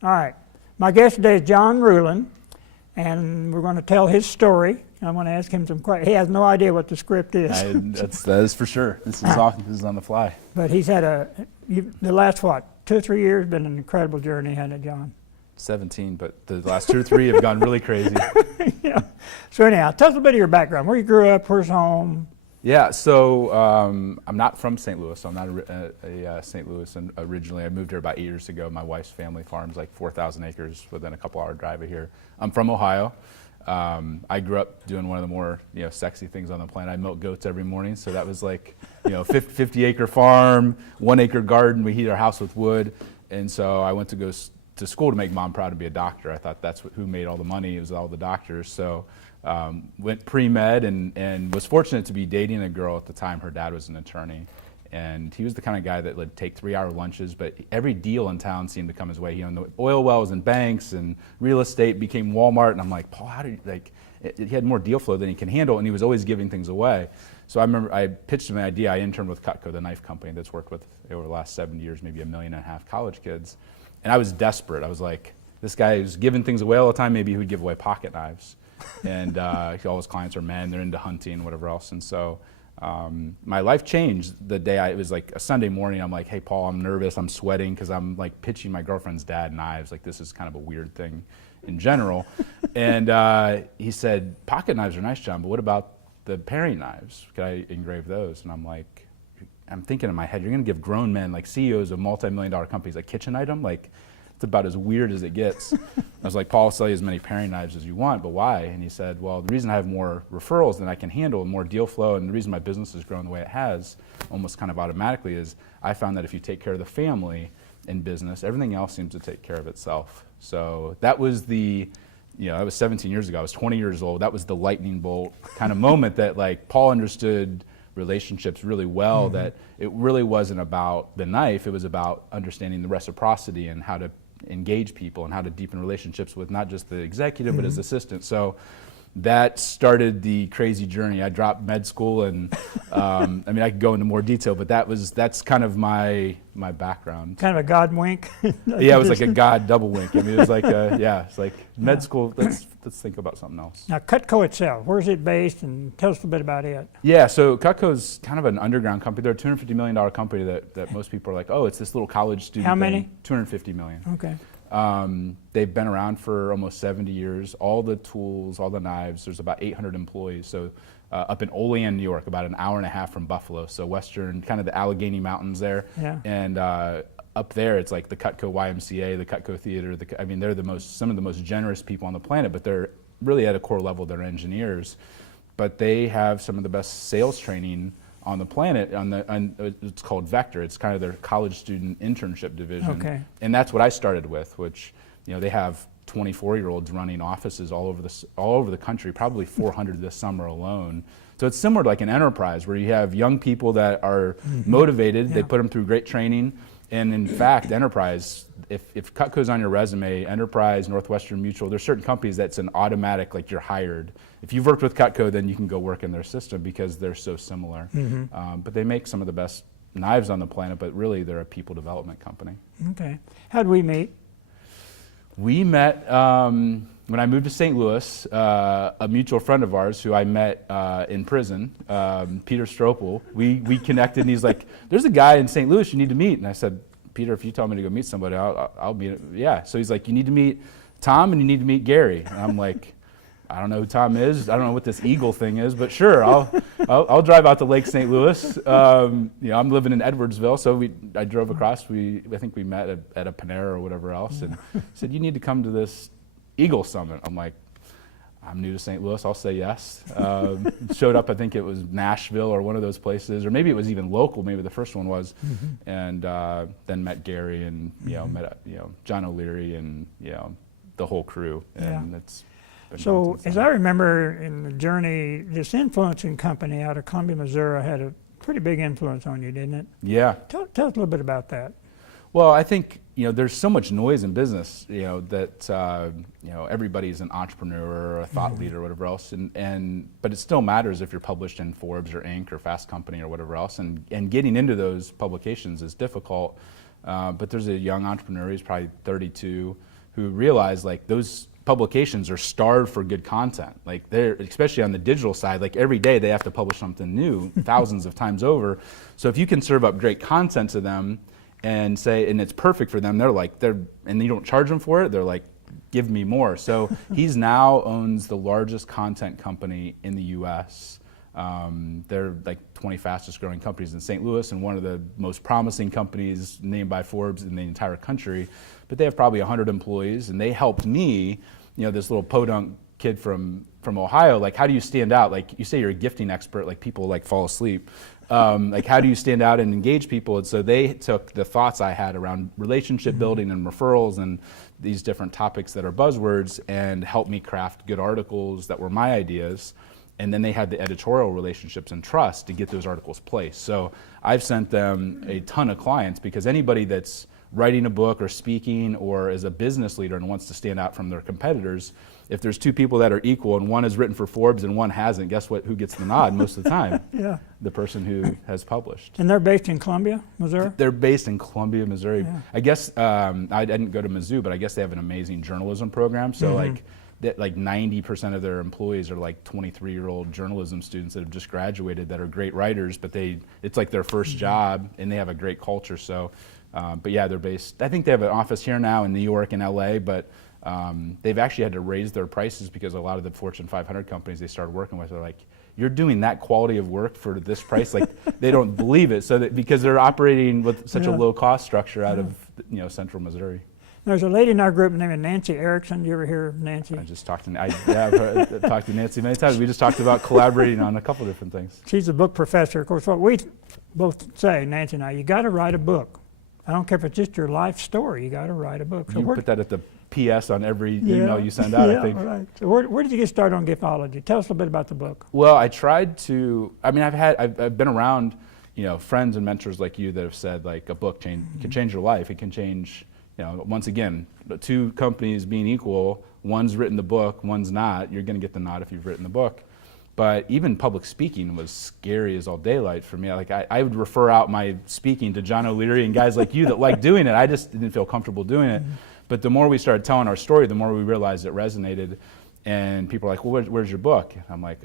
All right. My guest today is John Ruhlin, and we're going to tell his story. I'm going to ask him some questions. He has no idea what the script is. That is for sure. This is awesome. This is on the fly. But he's had the last, 2 or 3 years, been an incredible journey, hasn't it, John? 17, but the last 2 or 3 have gone really crazy. Yeah. So anyhow, tell us a bit of your background. Where you grew up, where's home? Yeah, so I'm not from St. Louis. So I'm not a St. Louis originally. I moved here about 8 years ago. My wife's family farms like 4,000 acres within a couple-hour drive of here. I'm from Ohio. I grew up doing one of the more sexy things on the planet. I milk goats every morning, so that was like 50-acre farm, 1-acre garden. We heat our house with wood, and so I went to go to school to make mom proud to be a doctor. I thought that's who made all the money. It was all the doctors. So went pre-med and was fortunate to be dating a girl at the time. Her dad was an attorney, and he was the kind of guy that would take 3-hour lunches, but every deal in town seemed to come his way. He owned the oil wells and banks and real estate, became Walmart, and I'm like, Paul, how did you, he had more deal flow than he can handle, and he was always giving things away. So I remember I pitched him an idea. I interned with Cutco, the knife company that's worked with, over the last 7 years, maybe 1.5 million college kids. And I was desperate. I was like, this guy is giving things away all the time. Maybe he would give away pocket knives. And all his clients are men. They're into hunting, whatever else. And so my life changed the day it was like a Sunday morning. I'm like, hey, Paul, I'm nervous. I'm sweating because I'm like pitching my girlfriend's dad knives. Like, this is kind of a weird thing in general. And he said, pocket knives are nice, John, but what about the paring knives? Could I engrave those? And I'm like, I'm thinking in my head, you're going to give grown men, like CEOs of multi-million-dollar companies, a kitchen item? Like, it's about as weird as it gets. I was like, Paul, I'll sell you as many paring knives as you want, but why? And he said, well, the reason I have more referrals than I can handle, more deal flow, and the reason my business has grown the way it has, almost kind of automatically, is I found that if you take care of the family in business, everything else seems to take care of itself. So that was that was 17 years ago. I was 20 years old. That was the lightning bolt kind of moment that, like, Paul understood relationships really well, that it really wasn't about the knife. It was about understanding the reciprocity and how to engage people and how to deepen relationships with not just the executive but his assistant. So that started the crazy journey. I dropped med school, and I mean, I could go into more detail, but that's kind of my background. Kind of a God wink. Yeah, it was like a God double wink. I mean, it was like it's like med school. Let's think about something else. Now, Cutco itself, where's it based, and tell us a bit about it. Yeah, so Cutco's kind of an underground company. They're a $250 million company that most people are like, oh, it's this little college student How many? Thing. $250 million. Okay. They've been around for almost 70 years. All the tools, all the knives. There's about 800 employees. So up in Olean, New York, about an hour and a half from Buffalo. So western, kind of the Allegheny Mountains there. Yeah. And up there, it's like the Cutco YMCA, the Cutco Theater. I mean, they're some of the most generous people on the planet, but they're really at a core level, they're engineers. But they have some of the best sales training on the planet. It's called Vector. It's kind of their college student internship division. Okay. And that's what I started with, which they have 24-year-olds running offices all over the country, probably 400 this summer alone. So it's similar to like an enterprise where you have young people that are motivated. Yeah. They put them through great training. And in fact, enterprise, if Cutco's on your resume, enterprise, Northwestern Mutual, there's certain companies that's an automatic, like, you're hired. If you've worked with Cutco, then you can go work in their system because they're so similar. But they make some of the best knives on the planet, but really they're a people development company. Okay. How'd we meet? We met when I moved to St. Louis. A mutual friend of ours who I met in prison, Peter Stropel, we connected, and he's like, there's a guy in St. Louis you need to meet. And I said, Peter, if you tell me to go meet somebody, I'll meet him. Yeah. So he's like, you need to meet Tom and you need to meet Gary. And I'm like, I don't know who Tom is. I don't know what this Eagle thing is, but sure, I'll drive out to Lake St. Louis. I'm living in Edwardsville, so I drove across. I think we met at a Panera or whatever else, and said, you need to come to this Eagle Summit. I'm like, I'm new to St. Louis, I'll say yes. Showed up, I think it was Nashville or one of those places, or maybe it was even local, maybe the first one was, and then met Gary and met John O'Leary and the whole crew, and it's. So, as I remember in the journey, this influencing company out of Columbia, Missouri had a pretty big influence on you, didn't it? Yeah. Tell us a little bit about that. Well, I think there's so much noise in business, that everybody's an entrepreneur or a thought leader or whatever else, but it still matters if you're published in Forbes or Inc. or Fast Company or whatever else, and getting into those publications is difficult. But there's a young entrepreneur, he's probably 32, who realized like those publications are starved for good content. Like they're, especially on the digital side, like every day they have to publish something new thousands of times over. So if you can serve up great content to them and say, and it's perfect for them, and you don't charge them for it, they're like, give me more. So he's now owns the largest content company in the US. They're like 20 fastest growing companies in St. Louis and one of the most promising companies named by Forbes in the entire country. But they have probably 100 employees, and they helped me, this little podunk kid from Ohio, like how do you stand out? Like you say you're a gifting expert, like people like fall asleep. Like how do you stand out and engage people? And so they took the thoughts I had around relationship building and referrals and these different topics that are buzzwords and helped me craft good articles that were my ideas. And then they had the editorial relationships and trust to get those articles placed. So I've sent them a ton of clients, because anybody that's writing a book or speaking or is a business leader and wants to stand out from their competitors, if there's two people that are equal and one has written for Forbes and one hasn't, guess what? Who gets the nod most of the time? Yeah. The person who has published. And they're based in Columbia, Missouri? They're based in Columbia, Missouri. Yeah. I guess I didn't go to Mizzou, but I guess they have an amazing journalism program. So like 90% of their employees are like 23-year-old journalism students that have just graduated that are great writers, but it's like their first job, and they have a great culture. So, but yeah, they're based, I think they have an office here now in New York and LA, but they've actually had to raise their prices because a lot of the Fortune 500 companies they started working with are like, you're doing that quality of work for this price? Like they don't believe it. So that, because they're operating with such a low cost structure out of central Missouri. There's a lady in our group named Nancy Erickson. Do you ever hear of Nancy? I just talked to, I've talked to Nancy many times. We just talked about collaborating on a couple of different things. She's a book professor. Of course, what we both say, Nancy and I, you got to write a book. I don't care if it's just your life story. You got to write a book. So you put that at the PS on every email you send out, I think. Right. So where did you get started on giftology? Tell us a little bit about the book. Well, I tried to. I mean, I've been around, friends and mentors like you that have said like a book can change your life. It can change. Once again, the two companies being equal, one's written the book, one's not. You're going to get the nod if you've written the book. But even public speaking was scary as all daylight for me. Like I would refer out my speaking to John O'Leary and guys like you that like doing it. I just didn't feel comfortable doing it. But the more we started telling our story, the more we realized it resonated. And people are like, well, where's your book? And I'm like,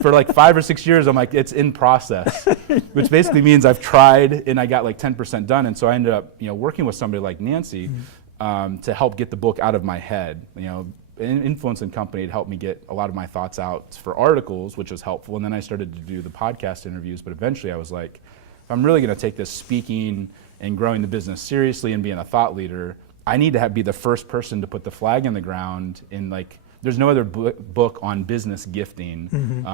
for like 5 or 6 years, I'm like, it's in process, which basically means I've tried and I got like 10% done. And so I ended up, working with somebody like Nancy to help get the book out of my head. Influence and Company had helped me get a lot of my thoughts out for articles, which was helpful. And then I started to do the podcast interviews. But eventually I was like, if I'm really going to take this speaking and growing the business seriously and being a thought leader, I need to be the first person to put the flag in the ground. In like, there's no other book on business gifting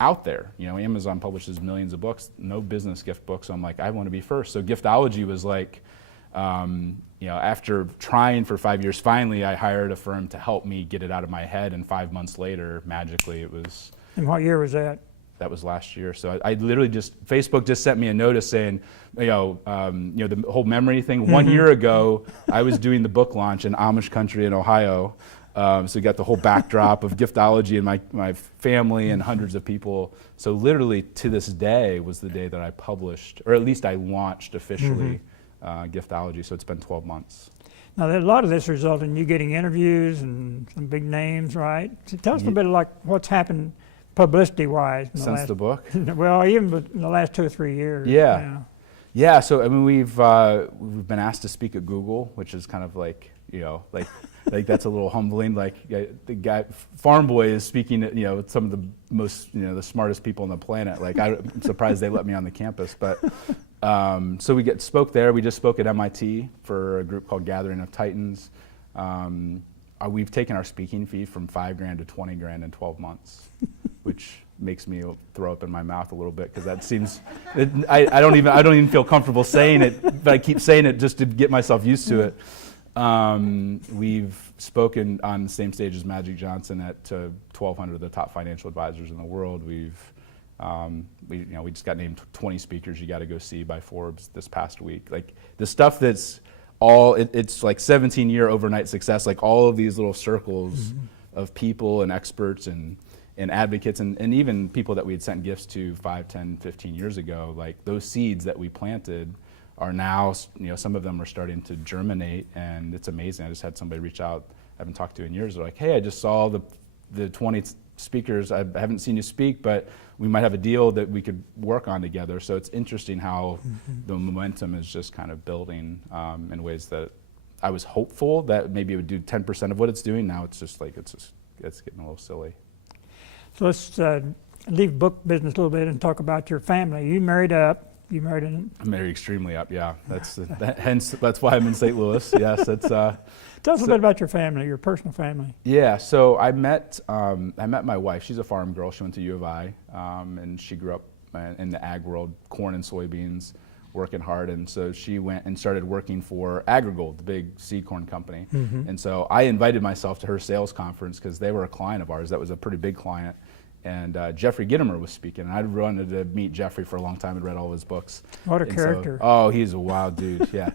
out there. Amazon publishes millions of books, no business gift books. So I'm like, I want to be first. So giftology was like, after trying for 5 years, finally I hired a firm to help me get it out of my head. And 5 months later, magically, it was. And what year was that? That was last year. So I literally Facebook just sent me a notice saying, the whole memory thing. 1 year ago, I was doing the book launch in Amish country in Ohio. So we got the whole backdrop of giftology and my family and hundreds of people. So literally to this day was the day that I published, or at least I launched officially giftology. So it's been 12 months. Now, a lot of this resulted in you getting interviews and some big names, right? So tell us a little bit of like what's happened publicity-wise. Since the book? Well, even in the last 2 or 3 years. Yeah. So I mean, we've been asked to speak at Google, which is kind of like like that's a little humbling. Like the guy Farm Boy is speaking at some of the most the smartest people on the planet. Like I'm surprised they let me on the campus, but so we spoke there. We just spoke at MIT for a group called Gathering of Titans. We've taken our speaking fee from $5,000 to $20,000 in 12 months, which makes me throw up in my mouth a little bit because that seems. I don't even feel comfortable saying it, but I keep saying it just to get myself used to it. We've spoken on the same stage as Magic Johnson to 1,200 of the top financial advisors in the world. We just got named 20 speakers you got to go see by Forbes this past week. Like the stuff that's it's like 17-year overnight success, like all of these little circles of people and experts and advocates and even people that we had sent gifts to 5, 10, 15 years ago, like those seeds that we planted are now, some of them are starting to germinate, and it's amazing. I just had somebody reach out I haven't talked to in years. They're like, hey, I just saw the 20 speakers. I haven't seen you speak, but we might have a deal that we could work on together. So it's interesting how the momentum is just kind of building in ways that I was hopeful that maybe it would do 10% of what it's doing. Now it's just like, it's getting a little silly. So let's leave book business a little bit and talk about your family. You married up. You married in. I'm married extremely up, yeah. Hence, that's why I'm in St. Louis. Yes, it's. Tell us a bit about your family, your personal family. Yeah, so I met my wife. She's a farm girl. She went to U of I, and she grew up in the ag world, corn and soybeans, working hard. And so she went and started working for Agrigold, the big seed corn company. And so I invited myself to her sales conference because they were a client of ours. That was a pretty big client. And Jeffrey Gitomer was speaking, and I'd wanted to meet Jeffrey for a long time and read all his books. What a character. Oh, he's a wild dude, yeah.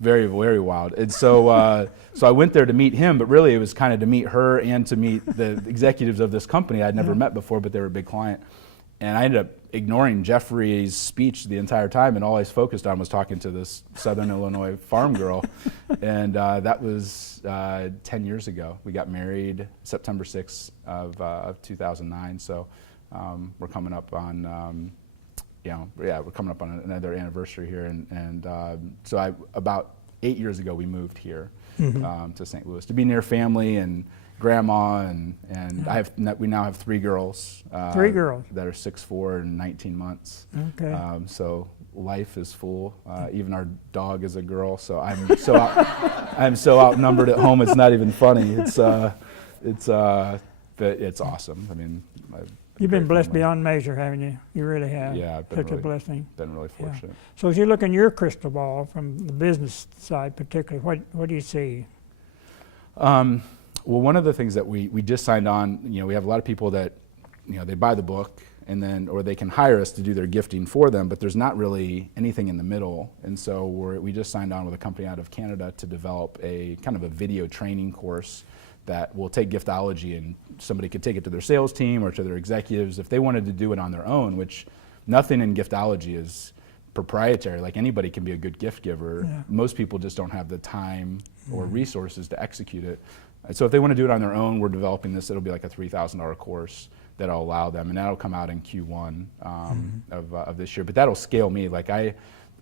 Very, very wild. And so so I went there to meet him, but really it was kind of to meet her and to meet the executives of this company I'd never met before, but they were a big client. And I ended up ignoring Jeffrey's speech the entire time, and all I was focused on was talking to this Southern Illinois farm girl. And that was 10 years ago. We got married September 6th of 2009. So we're coming up on, we're coming up on another anniversary here. And so about 8 years ago, we moved here to St. Louis to be near family and grandma, and we now have 3 girls. 3 girls that are 6'4" and 19 months. Okay. So life is full. Even our dog is a girl. So I'm so outnumbered at home. It's not even funny. But it's awesome. I mean, you've been blessed beyond measure, haven't you? You really have. Yeah, I've been such a blessing. Been really fortunate. Yeah. So as you look in your crystal ball from the business side, particularly, what do you see? Well, one of the things that we just signed on, we have a lot of people that, they buy the book and then, or they can hire us to do their gifting for them, but there's not really anything in the middle. And so we just signed on with a company out of Canada to develop a kind of a video training course that will take giftology, and somebody could take it to their sales team or to their executives if they wanted to do it on their own, which nothing in giftology is proprietary. Like, anybody can be a good gift giver. Yeah. Most people just don't have the time or resources to execute it. So if they want to do it on their own, we're developing this. It'll be like a $3,000 course that'll allow them, and that'll come out in Q1 of this year. But that'll scale me. Like,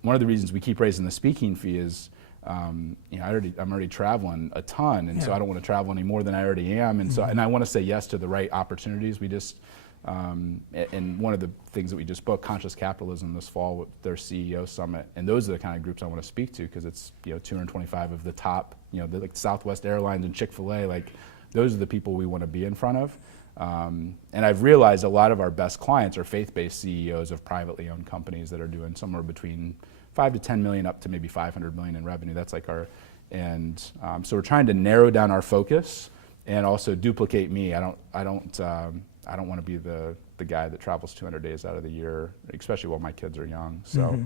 one of the reasons we keep raising the speaking fee is, I'm already traveling a ton, and so I don't want to travel any more than I already am. And so, and I want to say yes to the right opportunities. We just, and one of the things that we just booked, Conscious Capitalism, this fall with their CEO summit, and those are the kind of groups I want to speak to, because it's 225 of the top, like Southwest Airlines and Chick-fil-A, like those are the people we want to be in front of. And I've realized a lot of our best clients are faith-based CEOs of privately owned companies that are doing somewhere between 5 to 10 million up to maybe 500 million in revenue. That's like our, and so we're trying to narrow down our focus and also duplicate me. I don't want to be the guy that travels 200 days out of the year, especially while my kids are young. So,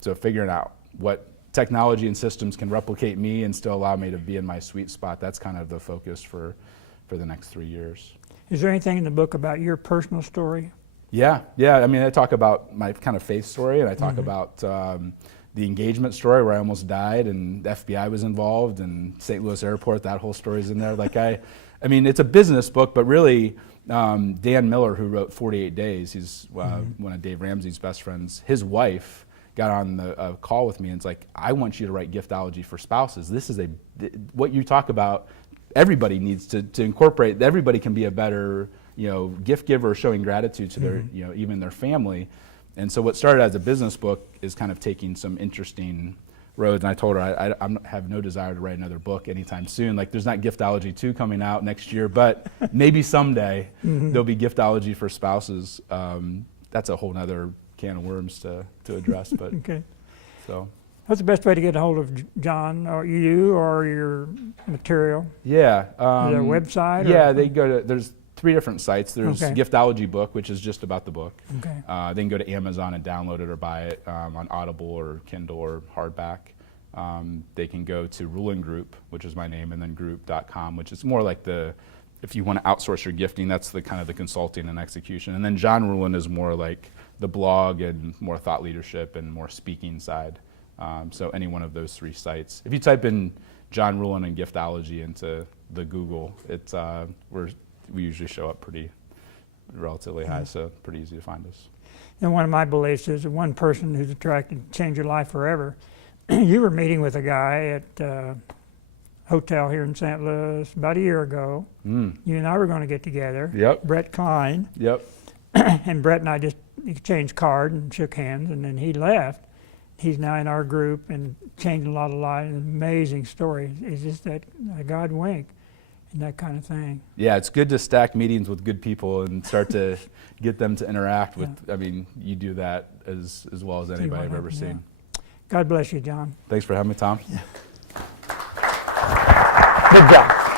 so figuring out what technology and systems can replicate me and still allow me to be in my sweet spot, that's kind of the focus for the next 3 years. Is there anything in the book about your personal story? Yeah. I mean, I talk about my kind of faith story, and I talk about the engagement story where I almost died and the FBI was involved, and St. Louis Airport, that whole story's in there. Like I mean, it's a business book, but really, Dan Miller, who wrote 48 Days, he's one of Dave Ramsey's best friends, his wife got on the call with me and it's like, I want you to write giftology for spouses. This is what you talk about, everybody needs to incorporate. Everybody can be a better gift giver, showing gratitude to their, even their family. And so what started as a business book is kind of taking some interesting roads. And I told her I have no desire to write another book anytime soon. Like, there's not Giftology 2 coming out next year, but maybe someday there'll be Giftology for spouses. That's a whole nother can of worms to address. But Okay. So. What's the best way to get a hold of John, or you, or your material? Yeah. Is there a website? Yeah, they go to, there's 3 different sites. There's Okay. Giftology book, which is just about the book. Okay. They can go to Amazon and download it or buy it on Audible or Kindle or hardback. They can go to Ruhlin Group, which is my name, and then group.com, which is more like if you want to outsource your gifting, that's the kind of the consulting and execution. And then John Ruhlin is more like the blog and more thought leadership and more speaking side. So any one of those 3 sites. If you type in John Ruhlin and giftology into the Google, we usually show up pretty relatively high, so pretty easy to find us. And one of my beliefs is that one person who's attracted to change your life forever. You were meeting with a guy at a hotel here in St. Louis about a year ago. You and I were going to get together. Yep. Brett Klein. Yep. And Brett and I just exchanged cards and shook hands, and then he left. He's now in our group and changing a lot of lives. An amazing story. It's just that a God wink and that kind of thing. Yeah, it's good to stack meetings with good people and start to get them to interact with. I mean, you do that as well as anybody I've ever seen. God bless you, John. Thanks for having me, Tom. Good job.